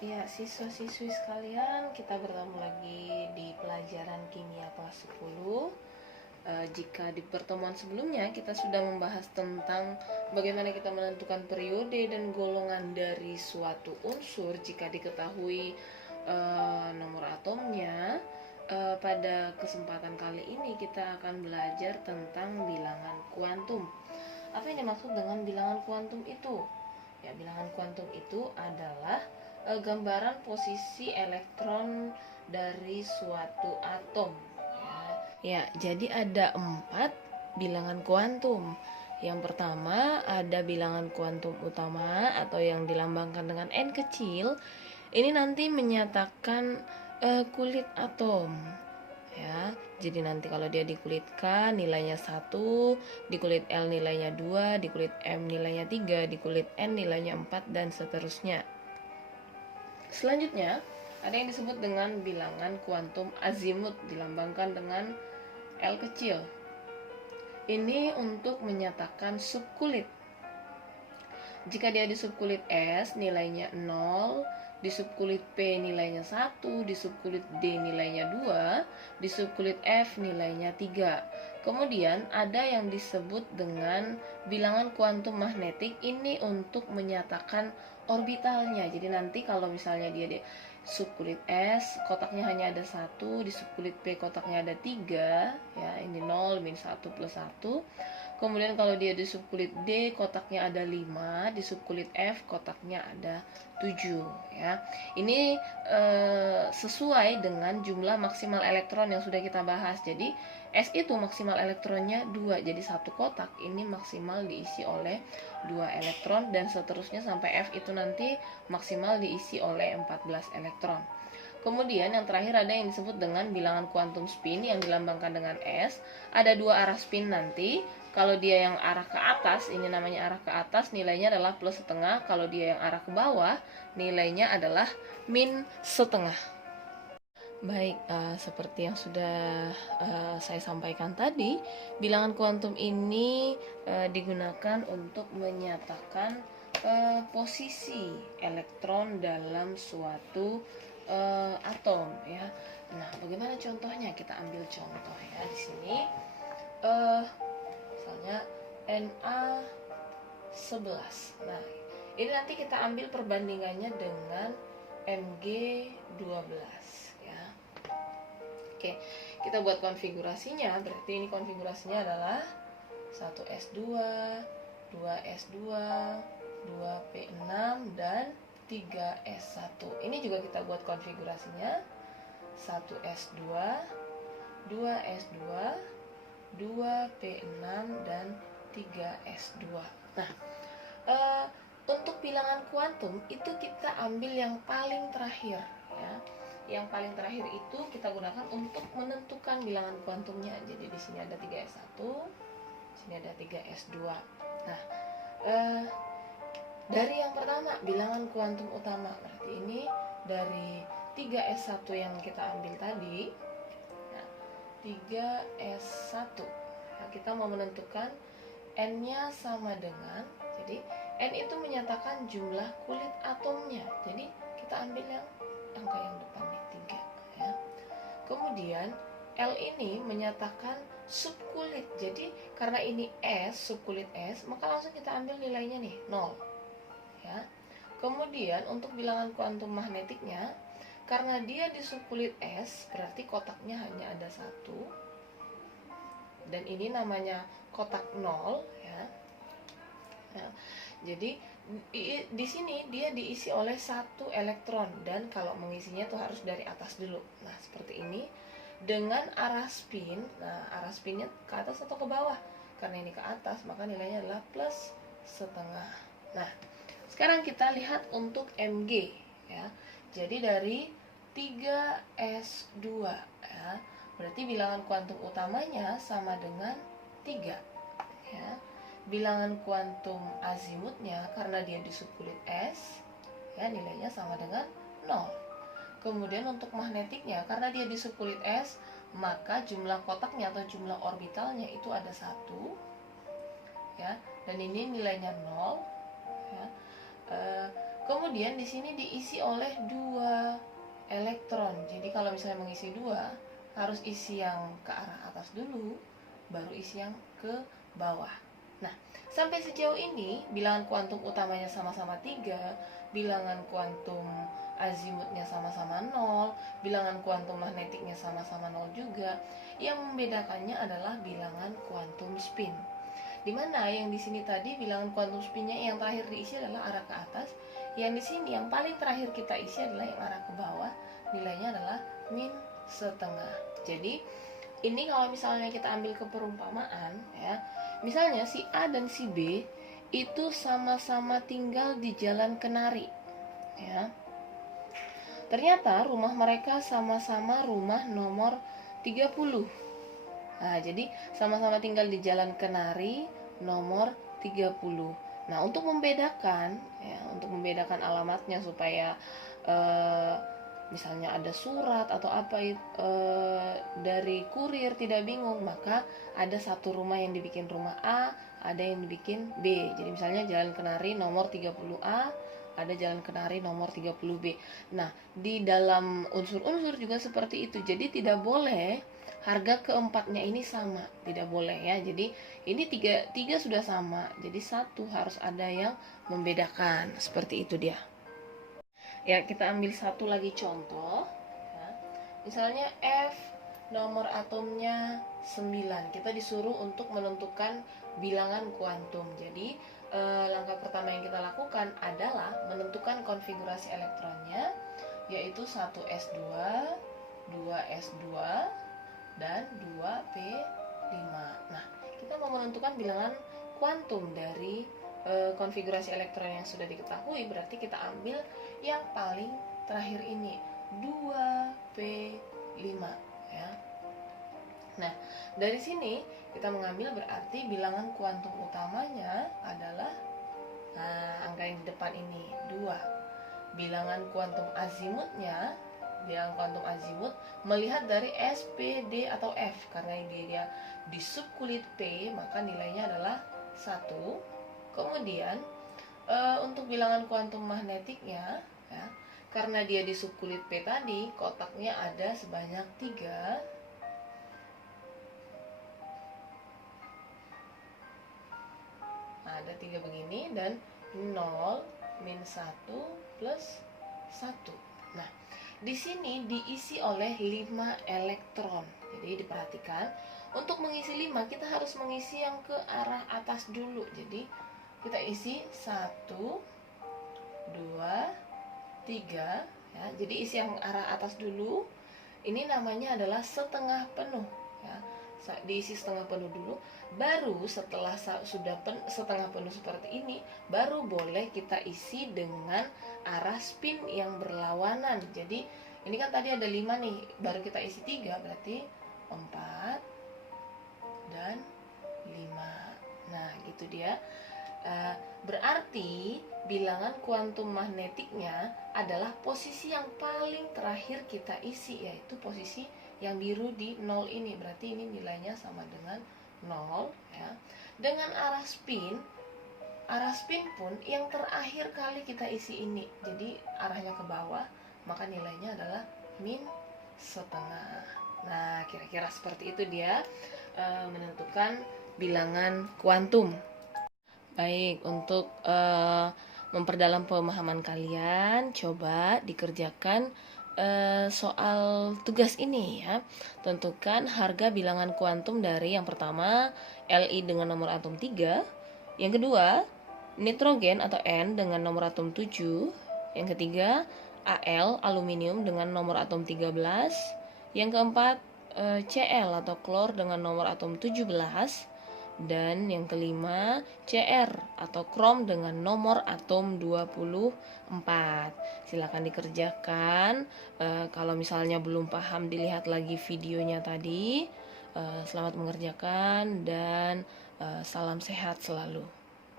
Ya, siswa-siswi sekalian, kita bertemu lagi di pelajaran kimia kelas 10. Jika di pertemuan sebelumnya kita sudah membahas tentang bagaimana kita menentukan periode dan golongan dari suatu unsur jika diketahui nomor atomnya. Pada kesempatan kali ini kita akan belajar tentang bilangan kuantum. Apa yang dimaksud dengan bilangan kuantum itu? Ya, bilangan kuantum itu adalah gambaran posisi elektron dari suatu atom. Ya, jadi ada 4 bilangan kuantum. Yang pertama ada bilangan kuantum utama atau yang dilambangkan dengan N kecil. Ini nanti menyatakan kulit atom. Ya, jadi nanti kalau dia di kulit K nilainya 1, di kulit L nilainya 2, di kulit M nilainya 3, di kulit N nilainya 4, dan seterusnya. Selanjutnya, ada yang disebut dengan bilangan kuantum azimut, dilambangkan dengan L kecil. Ini untuk menyatakan subkulit. Jika dia di subkulit S nilainya 0, di subkulit P nilainya 1, di subkulit D nilainya 2, di subkulit F nilainya 3. Kemudian ada yang disebut dengan bilangan kuantum magnetik. Ini untuk menyatakan orbitalnya. Jadi nanti kalau misalnya dia di subkulit S kotaknya hanya ada 1, di subkulit P kotaknya ada 3, ya, ini 0 min 1 plus 1. Kemudian kalau dia di subkulit D kotaknya ada 5, di subkulit F kotaknya ada 7, ya. Ini sesuai dengan jumlah maksimal elektron yang sudah kita bahas. Jadi S itu maksimal elektronnya 2. Jadi satu kotak ini maksimal diisi oleh 2 elektron, dan seterusnya sampai F itu nanti maksimal diisi oleh 14 elektron. Kemudian yang terakhir ada yang disebut dengan bilangan kuantum spin yang dilambangkan dengan S. Ada 2 arah spin nanti. Kalau dia yang arah ke atas, ini namanya arah ke atas, nilainya adalah plus setengah. Kalau dia yang arah ke bawah, nilainya adalah min setengah. Baik, seperti yang sudah saya sampaikan tadi, bilangan kuantum ini digunakan untuk menyatakan posisi elektron dalam suatu atom, ya. Nah, bagaimana contohnya? Kita ambil contoh ya di sini. Misalnya Na11. Nah, ini nanti kita ambil perbandingannya dengan Mg12, ya. Oke, kita buat konfigurasinya. Berarti ini konfigurasinya adalah 1s2, 2s2, 2p6, dan 3s1. Ini juga kita buat konfigurasinya 1s2, 2s2, 2p6, dan 3s2. Nah, untuk bilangan kuantum itu kita ambil yang paling terakhir, ya. Yang paling terakhir itu kita gunakan untuk menentukan bilangan kuantumnya. Jadi di sini ada 3s1, sini ada 3s2. Nah, dari yang pertama bilangan kuantum utama, berarti ini dari 3s1 yang kita ambil tadi. Nah, 3s1, nah, kita mau menentukan N-nya sama dengan, jadi N itu menyatakan jumlah kulit atomnya. Jadi kita ambil yang angka yang depan nih, 3, ya. Kemudian L ini menyatakan subkulit. Jadi karena ini S, subkulit S, maka langsung kita ambil nilainya nih, 0. Ya. Kemudian untuk bilangan kuantum magnetiknya, karena dia di subkulit S, berarti kotaknya hanya ada 1. Dan ini namanya kotak 0, ya. Nah, jadi di sini dia diisi oleh 1 elektron, dan kalau mengisinya tuh harus dari atas dulu. Nah, seperti ini dengan arah spin. Nah, arah spinnya ke atas atau ke bawah? Karena ini ke atas, maka nilainya adalah plus setengah. Nah, sekarang kita lihat untuk Mg, ya. Jadi dari 3s2, ya. Berarti bilangan kuantum utamanya sama dengan 3, ya. Bilangan kuantum azimutnya karena dia di subkulit S, ya, nilainya sama dengan 0. Kemudian untuk magnetiknya karena dia di subkulit S, maka jumlah kotaknya atau jumlah orbitalnya itu ada 1, ya, dan ini nilainya 0, ya. Kemudian di sini diisi oleh 2 elektron. Jadi kalau misalnya mengisi 2, harus isi yang ke arah atas dulu, baru isi yang ke bawah. Nah, sampai sejauh ini bilangan kuantum utamanya sama-sama 3, bilangan kuantum azimutnya sama-sama 0, bilangan kuantum magnetiknya sama-sama 0 juga. Yang membedakannya adalah bilangan kuantum spin. Dimana yang di sini tadi bilangan kuantum spinnya yang terakhir diisi adalah arah ke atas, yang di sini yang paling terakhir kita isi adalah yang arah ke bawah, nilainya adalah -1/2. Jadi ini kalau misalnya kita ambil ke perumpamaan ya, misalnya si A dan si B itu sama-sama tinggal di Jalan Kenari ya. Ternyata rumah mereka sama-sama rumah nomor 30. Nah, jadi sama-sama tinggal di Jalan Kenari nomor 30. Nah, untuk membedakan alamatnya supaya misalnya ada surat atau apa dari kurir tidak bingung, maka ada satu rumah yang dibikin rumah A, ada yang dibikin B. Jadi misalnya Jalan Kenari nomor 30A, ada Jalan Kenari nomor 30B. Nah, di dalam unsur-unsur juga seperti itu. Jadi tidak boleh harga keempatnya ini sama, tidak boleh ya. Jadi ini tiga sudah sama, jadi satu harus ada yang membedakan. Seperti itu dia ya. Kita ambil satu lagi contoh ya. Misalnya F nomor atomnya 9, kita disuruh untuk menentukan bilangan kuantum. Jadi langkah pertama yang kita lakukan adalah menentukan konfigurasi elektronnya, yaitu 1s2, 2s2, dan 2p5. Nah, kita mau menentukan bilangan kuantum dari konfigurasi elektron yang sudah diketahui, berarti kita ambil yang paling terakhir ini, 2p5 ya. Nah, dari sini kita mengambil berarti bilangan kuantum utamanya adalah angka yang di depan ini, 2. Bilangan kuantum azimutnya, bilangan kuantum azimut melihat dari S, P, D atau F, karena dia di subkulit P maka nilainya adalah 1. Kemudian untuk bilangan kuantum magnetiknya ya, karena dia di subkulit P tadi, kotaknya ada sebanyak 3. Ada 3 begini, dan 0, -1, +1. Nah, di sini diisi oleh 5 elektron. Jadi diperhatikan, untuk mengisi 5 kita harus mengisi yang ke arah atas dulu. Jadi kita isi 1, 2, 3 ya. Jadi isi yang arah atas dulu. Ini namanya adalah setengah penuh ya. Diisi setengah penuh dulu, baru setelah sudah setengah penuh seperti ini, baru boleh kita isi dengan arah spin yang berlawanan. Jadi ini kan tadi ada 5 nih, baru kita isi 3, berarti 4 dan 5. Nah, gitu dia. Berarti bilangan kuantum magnetiknya adalah posisi yang paling terakhir kita isi, yaitu posisi yang biru di 0 ini. Berarti ini nilainya sama dengan 0 ya. Dengan arah spin pun yang terakhir kali kita isi ini, jadi arahnya ke bawah, maka nilainya adalah -1/2. Nah, kira-kira seperti itu dia menentukan bilangan kuantum. Baik, untuk memperdalam pemahaman kalian, coba dikerjakan soal tugas ini ya. Tentukan harga bilangan kuantum dari yang pertama Li dengan nomor atom 3, yang kedua nitrogen atau N dengan nomor atom 7, yang ketiga Al aluminium dengan nomor atom 13, yang keempat Cl atau klor dengan nomor atom 17, dan yang kelima Cr atau krom dengan nomor atom 24. Silakan dikerjakan. Kalau misalnya belum paham, dilihat lagi videonya tadi. Selamat mengerjakan dan salam sehat selalu.